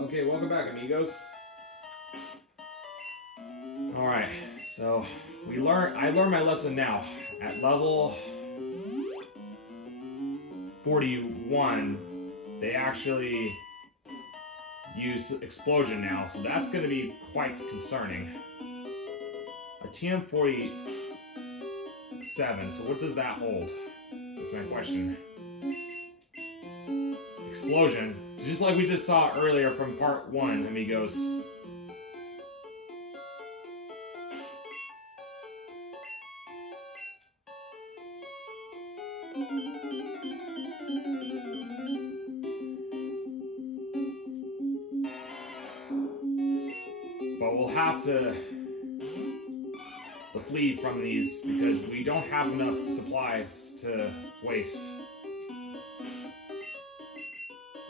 Okay, welcome back, amigos. Alright, so I learned my lesson now. At level 41, they actually use explosion now, so that's going to be quite concerning. A TM 47, so what does that hold? That's my question. Explosion, just like we just saw earlier from part 1, amigos. But we'll have to flee from these because we don't have enough supplies to waste.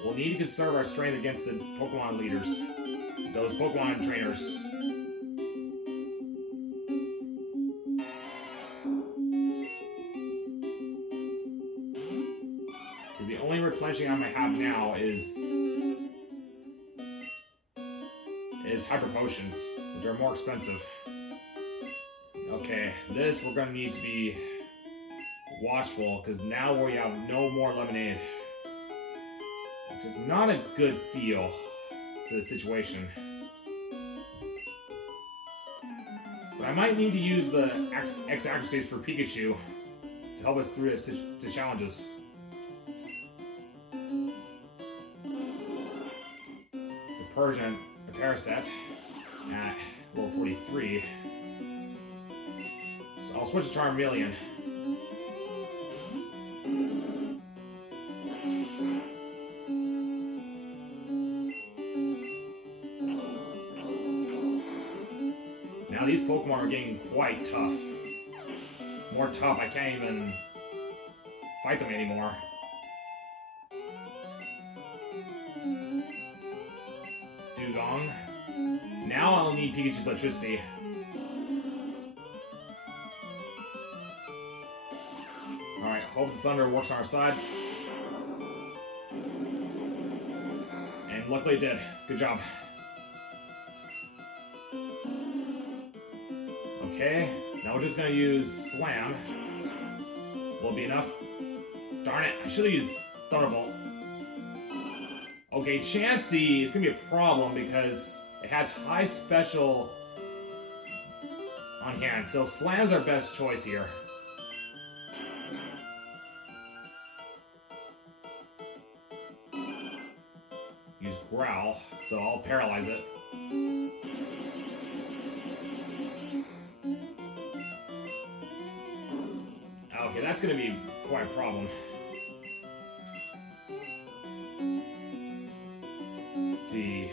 We'll need to conserve our strength against the Pokemon leaders, those Pokemon Trainers. Because the only replenishing I might have now is Hyper Potions, which are more expensive. Okay, this we're gonna need to be watchful, because now we have no more lemonade. Which is not a good feel to the situation. But I might need to use the exert stage for Pikachu to help us through the challenges. The Persian, a Parasect at level 43. So I'll switch to Charmeleon. Now these Pokemon are getting quite tough. More tough, I can't even fight them anymore. Dugong. Now I'll need Pikachu's electricity. Alright, hope the thunder works on our side. And luckily it did. Good job. Okay, now we're just gonna use Slam. Will be enough. Darn it, I should have used Thunderbolt. Okay, Chansey is gonna be a problem because it has high special on hand, so Slam's our best choice here. Use Growl, so I'll paralyze it. Okay, that's gonna be quite a problem. Let's see.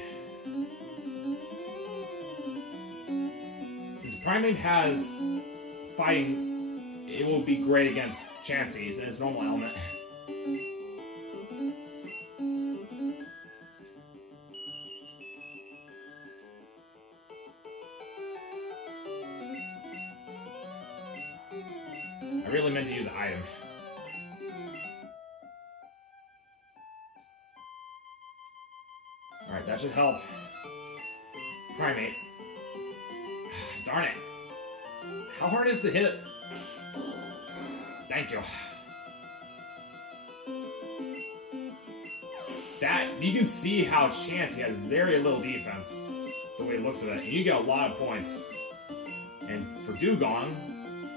Since Primeape has fighting, it will be great against Chansey's in its normal element. I really meant to use an item. Alright, that should help. Primeape. Darn it. How hard is it to hit it? Thank you. That, you can see how Chansey has very little defense, the way it looks at it. And you get a lot of points. And for Dugong,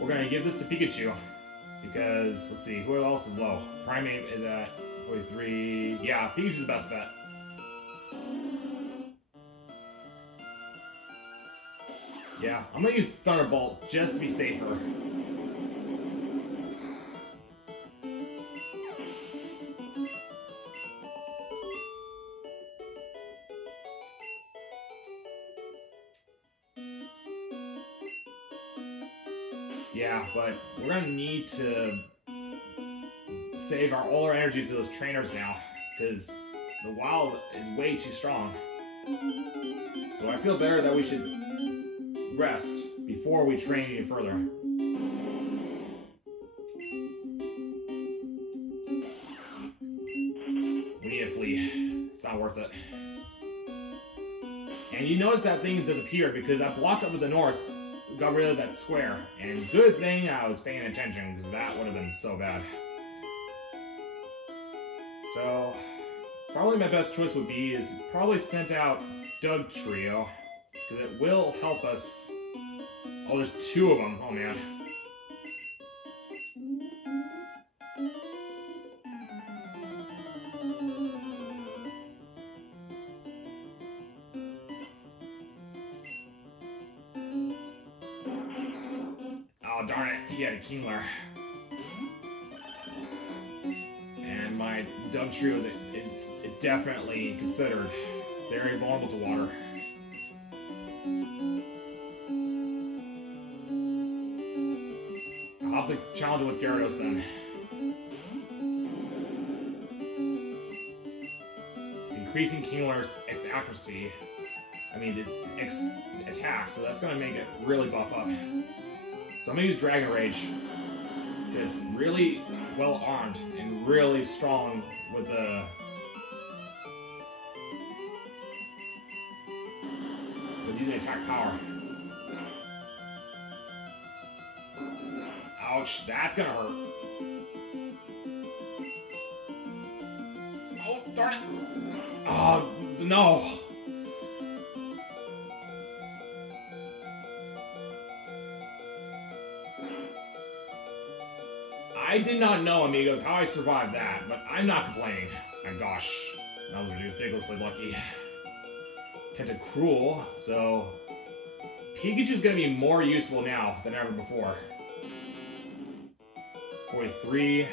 we're going to give this to Pikachu. Because, let's see, who else is low? Primeape is at 43. Yeah, Pikachu's the best bet. Yeah, I'm going to use Thunderbolt just to be safer. Yeah, but we're gonna need to save all our energy to those trainers now, because the wild is way too strong. So I feel better that we should rest before we train any further. We need to flee. It's not worth it. And you notice that thing disappeared because that block up at the north got rid of that square. And good thing I was paying attention because that would have been so bad. So, probably my best choice would be is probably send out Doug Trio. Because it will help us. Oh, there's two of them. Oh, man. Oh, darn it. He had a Kingler. And my Doug Trio is it's definitely considered very vulnerable to water. I'll have to challenge it with Gyarados then. It's increasing Kingler's accuracy. I mean, this attack, so that's going to make it really buff up. So I'm going to use Dragon Rage. It's really well armed and really strong with the using attack power. Ouch, that's gonna hurt. Oh, darn it. Oh, no. I did not know, amigos, how I survived that, but I'm not complaining. My gosh, that was ridiculously lucky. Tentacruel, so Pikachu's gonna be more useful now than ever before. 43.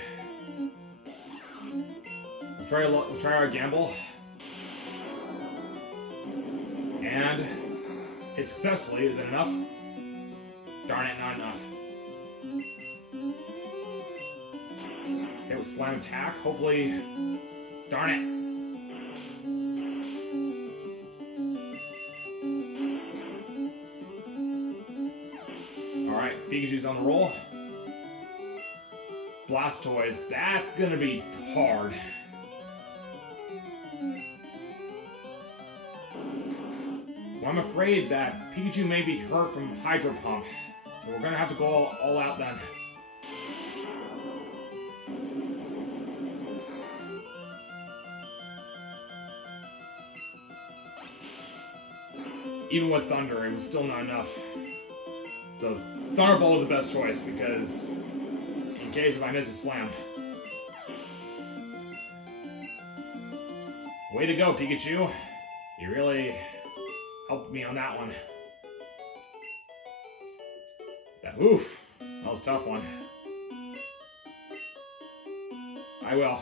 We'll try our gamble. And hit successfully. Is it enough? Darn it, not enough. Hit with Slam Attack. Hopefully. Darn it. Alright, Pikachu's on the roll. Blastoise, that's gonna be hard. Well, I'm afraid that Pikachu may be hurt from Hydro Pump, so we're gonna have to go all out then. Even with Thunder, it was still not enough. So Thunderbolt was the best choice because in case if I miss with Slam. Way to go, Pikachu. You really helped me on that one. Oof. That was a tough one. I will.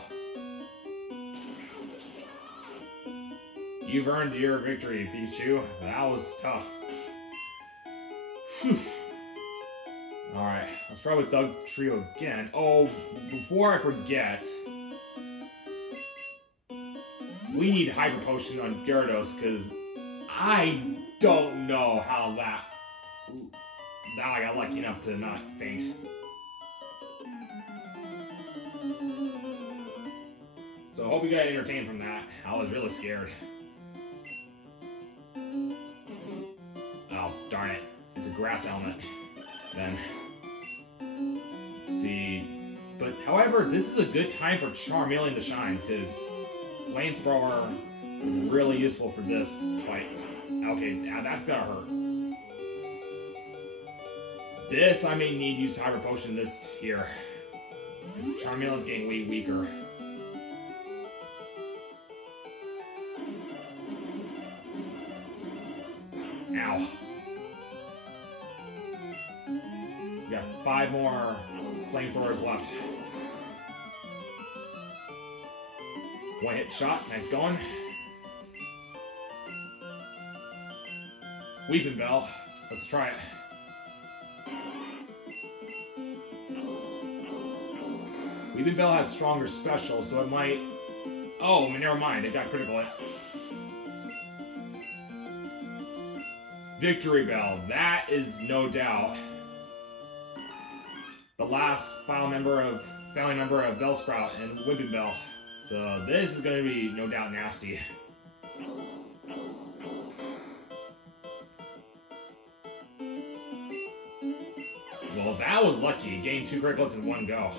You've earned your victory, Pikachu. That was tough. Whew. Alright, let's try with Doug Trio again. Oh, before I forget, we need Hyper Potion on Gyarados, because I don't know how that I got lucky enough to not faint. So I hope you got entertained from that. I was really scared. Oh, darn it. It's a grass element. Then. Let's see. But, however, this is a good time for Charmeleon to shine, because Flamethrower is really useful for this fight. Okay, now that's gonna hurt. This, I may need to use Hyper Potion this here. Because Charmeleon's getting way weaker. Ow. We got 5 more Flamethrowers left. One hit shot, nice going. Weeping Bell, let's try it. Weeping Bell has stronger special, so it might... Oh, never mind, it got critical hit. Victory Bell, that is no doubt the last family member of Bellsprout and Weeping Bell. So this is going to be no doubt nasty. that was lucky. Gained 2 critical hits in one go.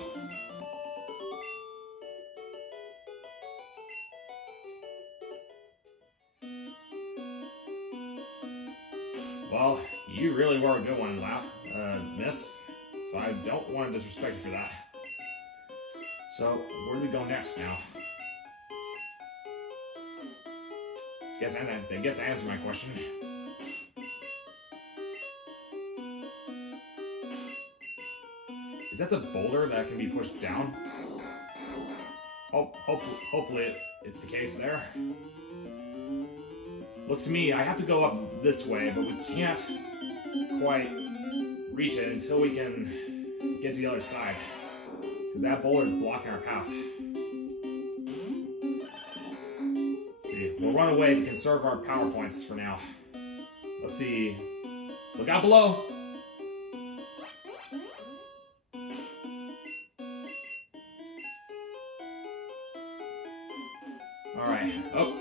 Well, you really were a good one, Miss. So I don't want to disrespect you for that. So, where do we go next now? I guess I answered my question. Is that the boulder that can be pushed down? Oh, hopefully it's the case there. Looks to me, I have to go up this way, but we can't quite reach it until we can get to the other side. Because that boulder is blocking our path. Let's see, we'll run away to conserve our power points for now. Let's see. Look out below! Alright. Oh.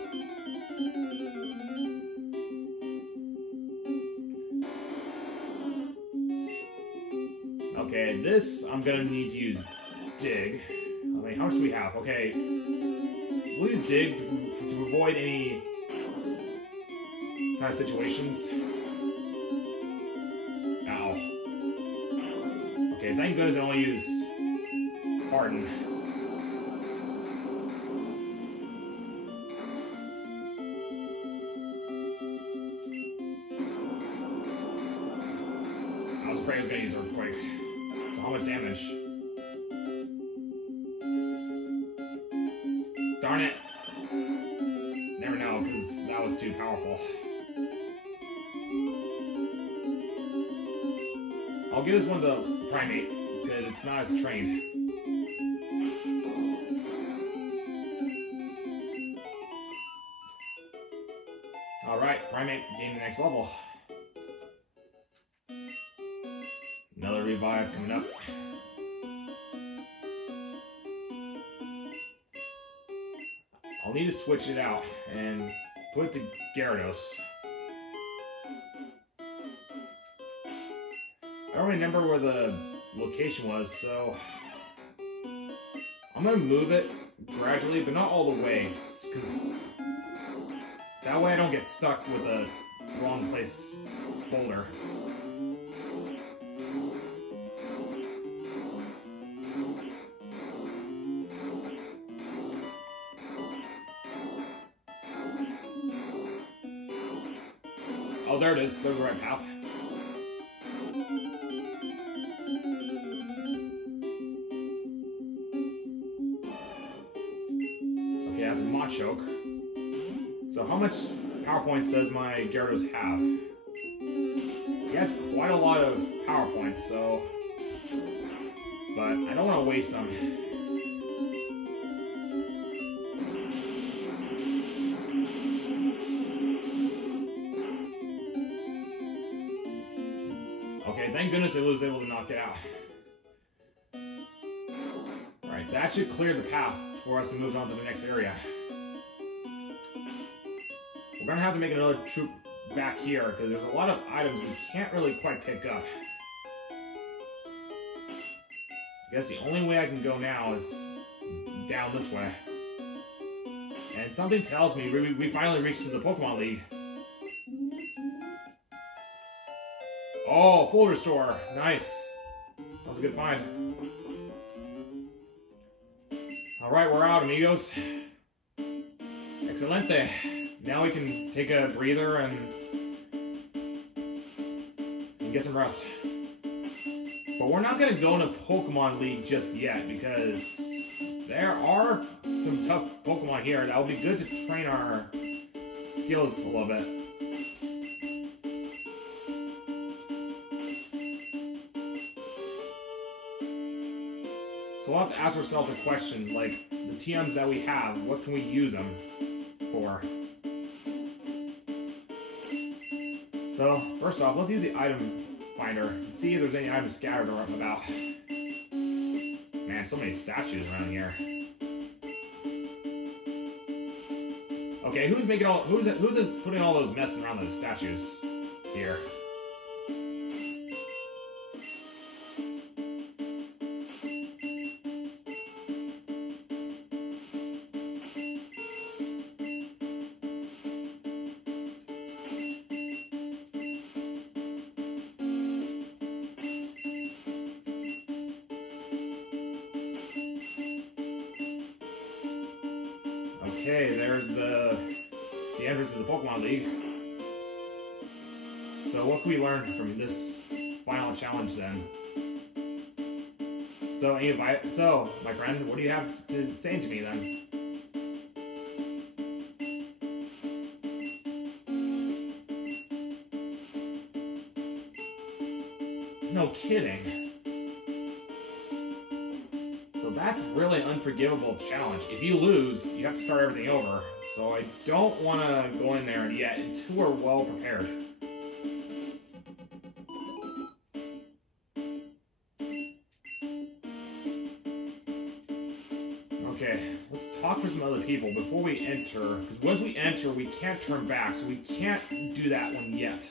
Okay, this I'm gonna need to use dig. I mean, how much do we have? Okay. We'll use dig to avoid any kind of situations. Ow. Okay, thank goodness I only used harden. I was afraid I was gonna use earthquake. So how much damage? Darn it! Never know, because that was too powerful. I'll give this one to Primate, because it's not as trained. Alright, Primate gained the next level. Another revive coming up. I'll need to switch it out and put it to Gyarados. I don't remember where the location was, so I'm gonna move it gradually, but not all the way, because that way I don't get stuck with a wrong place boulder. Oh, there it is. There's the right path. Okay, that's a Machoke. So how much power points does my Gyarados have? He has quite a lot of power points, so... But I don't want to waste them. Okay, thank goodness I was able to knock it out. Alright, that should clear the path for us to move on to the next area. We're gonna have to make another troop back here, because there's a lot of items we can't really quite pick up. I guess the only way I can go now is down this way. And something tells me we finally reached to the Pokemon League. Oh, full restore. Nice. That was a good find. Alright, we're out, amigos. Excelente. Now we can take a breather and get some rest. But we're not going to go into Pokemon League just yet, because there are some tough Pokemon here that will be good to train our skills a little bit. So we'll have to ask ourselves a question, like, the TMs that we have, what can we use them for? So, first off, let's use the item finder and see if there's any items scattered about. Man, so many statues around here. Okay, who's making all? Who's putting all those messes around the statues here? Okay, there's the entrance to the Pokemon League. So what can we learn from this final challenge then? So, my friend, what do you have to say to me then? No kidding. So that's really an unforgivable challenge. If you lose, you have to start everything over. So I don't want to go in there yet until we're well prepared. Okay, let's talk with some other people before we enter. Because once we enter, we can't turn back. So we can't do that one yet.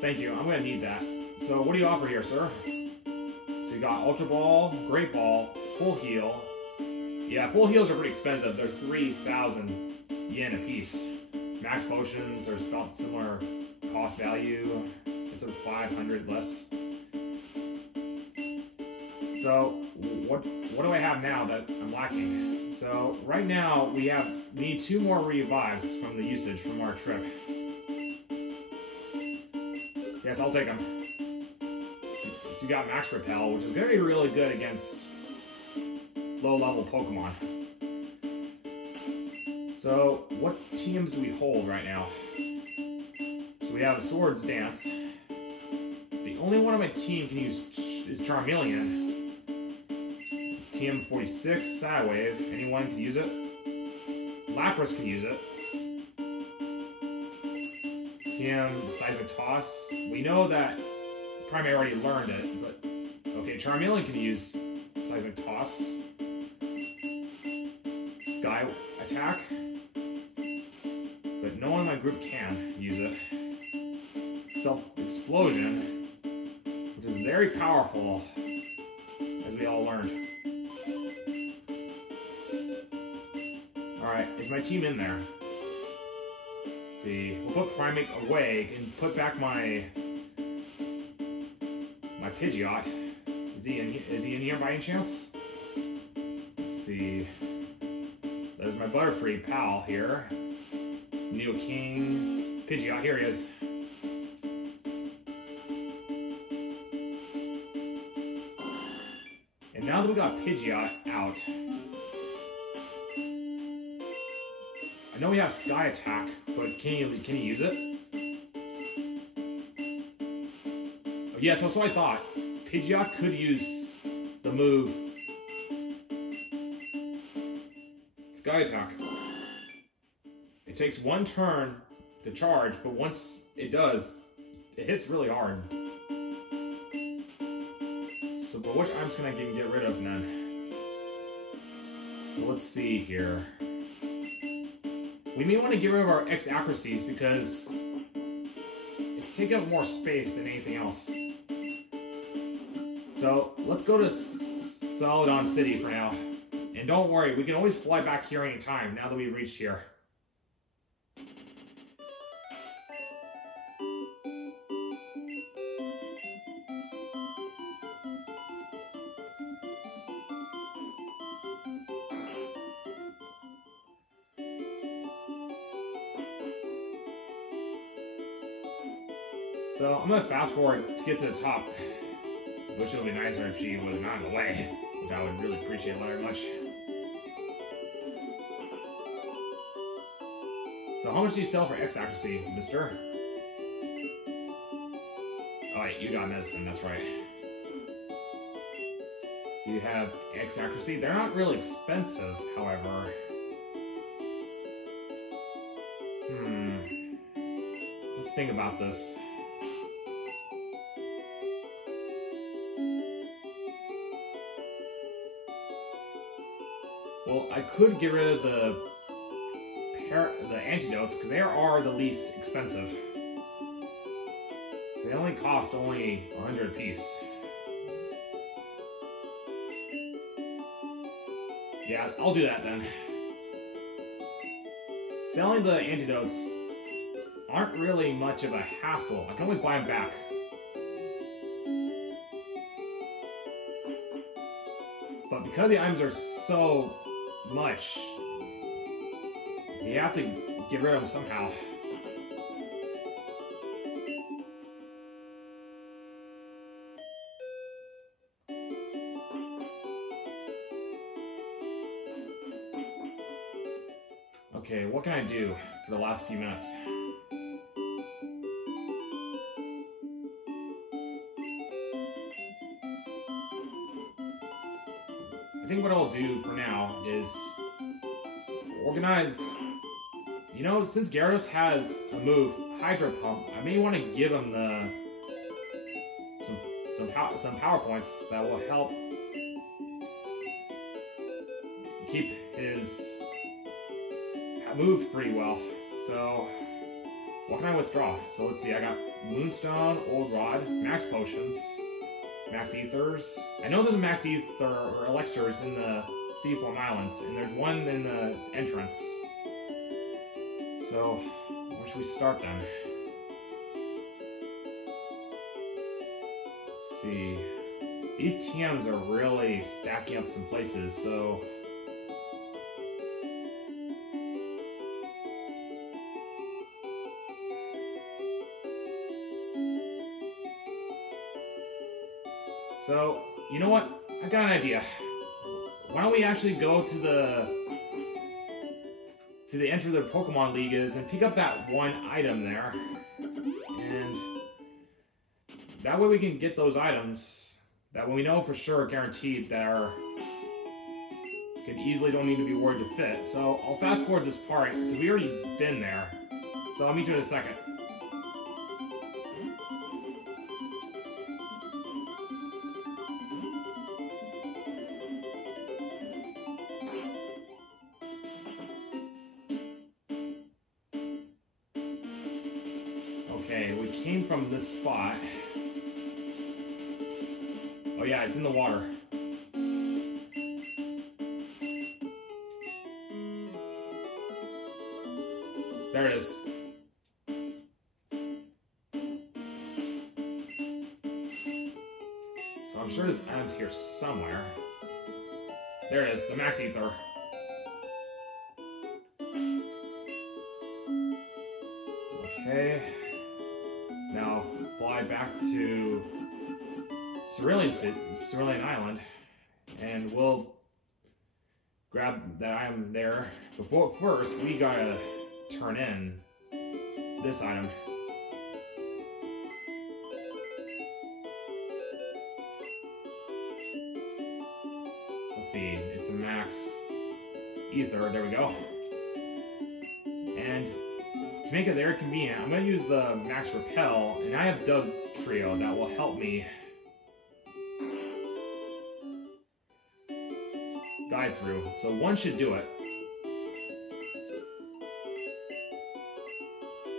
Thank you, I'm gonna need that. So what do you offer here, sir? So you got Ultra Ball, Great Ball, Full Heal. Yeah, Full Heals are pretty expensive. They're 3,000 yen a piece. Max Potions are about similar cost value. It's a 500 less. So what do I have now that I'm lacking? So right now we need 2 more revives from the usage from our trip. Yes, I'll take them. So you got Max Repel, which is going to be really good against low-level Pokemon. So, what teams do we hold right now? So we have a Swords Dance. The only one on my team can use is Charmeleon. TM46, Psywave. Anyone can use it. Lapras can use it. TM Seismic Toss. We know that Primeape already learned it, but okay, Charmeleon can use Seismic Toss. Sky Attack. But no one in my group can use it. Self-Explosion, which is very powerful, as we all learned. Alright, is my team in there? Let's see, we'll put Primeape away and put back my Pidgeot. Is he in here by any chance? Let's see. There's my Butterfree pal here. Neo King. Pidgeot, here he is. And now that we got Pidgeot out, I know we have Sky Attack, but can he use it? Oh, yeah, so I thought. Pidgeot could use the move Sky Attack. It takes 1 turn to charge, but once it does, it hits really hard. So, but which I'm just gonna get rid of then. So let's see here. We may want to get rid of our X accuracies because it take up more space than anything else. So let's go to Celadon City for now. And don't worry, we can always fly back here anytime now that we've reached here. So I'm gonna fast forward to get to the top. Which would be nicer if she was not in the way, which I would really appreciate very much. So how much do you sell for X accuracy, mister? Oh wait, you got this, and that's right. So you have X accuracy. They're not really expensive, however. Let's think about this. Well, I could get rid of the antidotes because they are the least expensive. So they only cost 100 apiece. Yeah, I'll do that then. Selling the antidotes aren't really much of a hassle. I can always buy them back. But because the items are so much, you have to get rid of them somehow. Okay, what can I do for the last few minutes? I think what I'll do for now is organize. You know, since Gyarados has a move, Hydro Pump, I may want to give him some power points that will help keep his move pretty well. So, what can I withdraw? So let's see, I got Moonstone, Old Rod, Max Potions, Max Ethers. I know there's a Max Ether or Elixirs in the Seaform Islands, and there's one in the entrance. So, where should we start then? Let's see. These TMs are really stacking up some places, so... So, you know what? I got an idea. Why don't we actually go to the entry of the Pokemon League is and pick up that one item there. And that way we can get those items that when we know for sure guaranteed that are can easily don't need to be worried to fit. So I'll fast forward this part because we already been there. So I'll meet you in a second. Okay, we came from this spot. Oh yeah, it's in the water. There it is. So I'm sure this item's here somewhere. There it is, the Max Ether. Okay. Now fly back to Cerulean Island, and we'll grab that item there. But first, we gotta turn in this item. Let's see, it's a Max Ether, there we go. And to make it very convenient, I'm going to use the Max Repel, and I have Doug Trio that will help me guide through. So one should do it.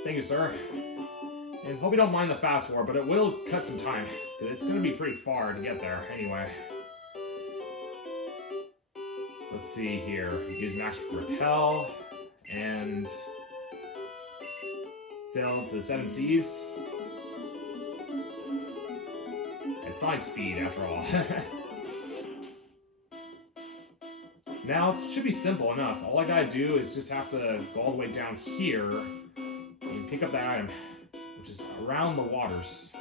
Thank you, sir. And hope you don't mind the fast forward, but it will cut some time, because it's going to be pretty far to get there anyway. Let's see here. Use Max Repel, and sail to the 7 Seas. It's Sonic Speed, after all. Now, it should be simple enough. All I gotta do is just have to go all the way down here and pick up that item, which is around the waters.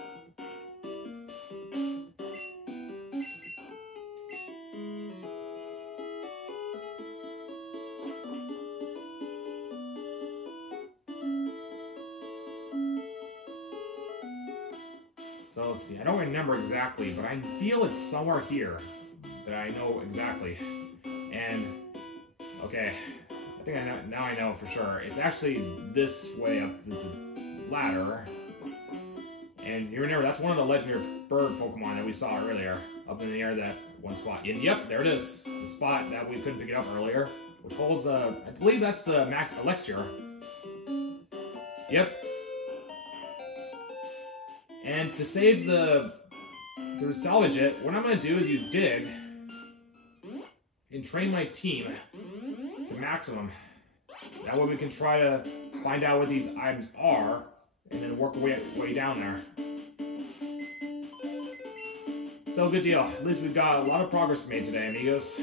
So let's see, I don't remember exactly, but I feel it's somewhere here that I know exactly. And, okay, I think I know, now I know for sure. It's actually this way up the ladder. And you remember, that's one of the legendary bird Pokemon that we saw earlier, up in the air, that one spot. And yep, there it is, the spot that we couldn't pick it up earlier, which holds, I believe that's the Max Elixir. Yep. And to save to salvage it, what I'm going to do is use Dig and train my team to maximum. That way we can try to find out what these items are and then work our way down there. So good deal. At least we've got a lot of progress made today, amigos.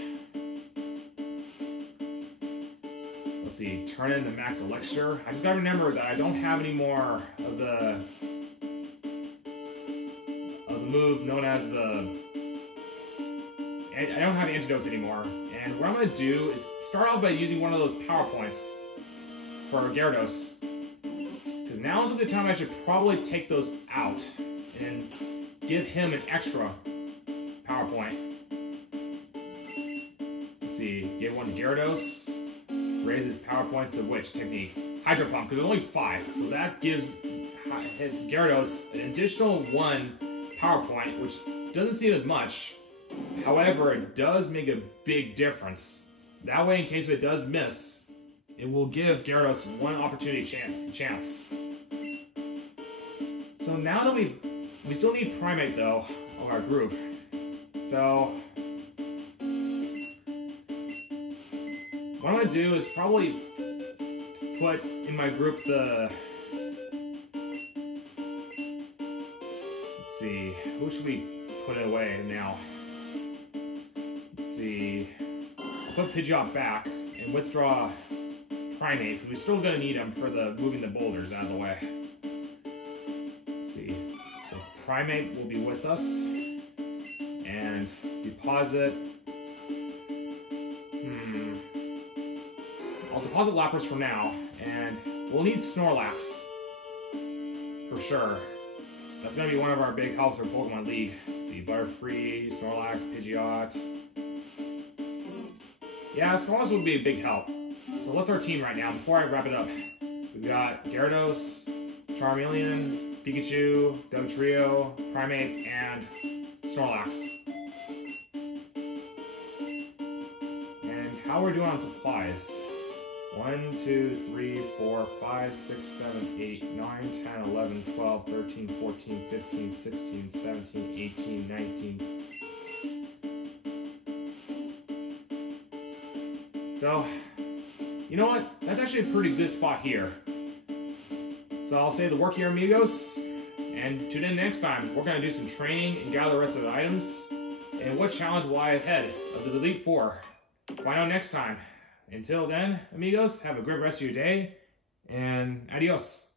Let's see, turn in the max elixir. I just gotta remember that I don't have any more of the move known as the... I don't have antidotes anymore. And what I'm gonna do is start off by using one of those power points for Gyarados. Because now is a good time I should probably take those out and give him an extra PowerPoint. Let's see, give one to Gyarados, raises PowerPoints of which technique? Hydro Pump, because there's only 5, so that gives Gyarados an additional 1 PowerPoint, which doesn't seem as much. However, it does make a big difference. That way, in case it does miss, it will give Gyarados 1 opportunity chance. So now that we still need Primate though on our group. So what I'm gonna do is probably put in my group the... Let's see, who should we put away now? Let's see, I'll put Pidgeot back and withdraw Primate, because we're still gonna need him for the moving the boulders out of the way. Let's see, so Primate will be with us, and deposit. I'll deposit Lapras for now, and we'll need Snorlax for sure. That's gonna be one of our big helps for Pokemon League. Let's see, Butterfree, Snorlax, Pidgeot. Yeah, Snorlax would be a big help. So what's our team right now? Before I wrap it up, we've got Gyarados, Charmeleon, Pikachu, Dugtrio, Primate, and Snorlax. And how we're doing on supplies? 1, 2, 3, 4, 5, 6, 7, 8, 9, 10, 11, 12, 13, 14, 15, 16, 17, 18, 19. So, you know what? That's actually a pretty good spot here. So I'll say the work here, amigos. And tune in next time. We're going to do some training and gather the rest of the items. And what challenge will lie ahead of the Elite Four? Find out next time. Until then, amigos, have a great rest of your day. And adios.